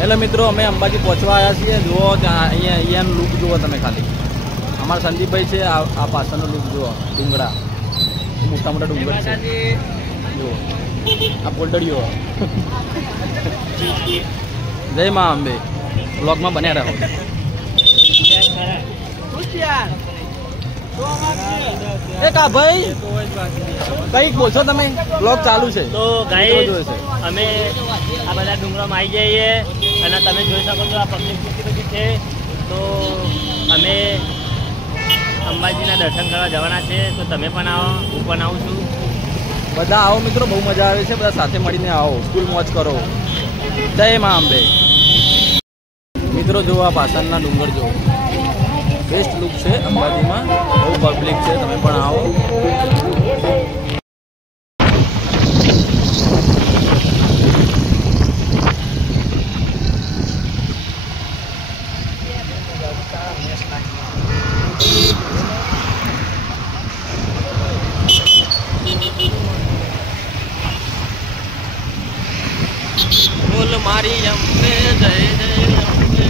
એટલે મિત્રો અમે અંબાજી પહોંચવા આવ્યા છીએ. જુઓ ત્યાં અહીંયાનો લુક જુઓ તમે ખાલી. અમારા સંદીપભાઈ છે, આ પાછળનો લુક જુઓ. ડુંગરા મોટા મોટા ડુંગર છે જુઓ. આ પોલટડીઓ. જય મા અંબે. બ્લોગમાં બન્યા રહો. કા ભાઈ કઈક બોલશો તમે? બ્લોગ ચાલુ છે. તો ગાઈસ અમે આ બધા ડુંગરામાં આવી જઈએ અને તમે જોઈ શકો છો આ પબ્લિક કેટલી બધી છે. તો અમે અંબાજીના દર્શન કરવા જવાના છે. તો તમે પણ આવો, હું પણ આવું છું. બધા આવો મિત્રો, બહુ મજા આવે છે. બધા સાથે મળીને આવો, ફૂલ મોજ કરો. જય મા અંબે. મિત્રો જો આ પાછળના ડુંગર જો બેસ્ટ લુક છે અંબાજીમાં. બહુ પબ્લિક છે, તમે પણ આવો. બોલ મારી અંબે જય જય અંબે.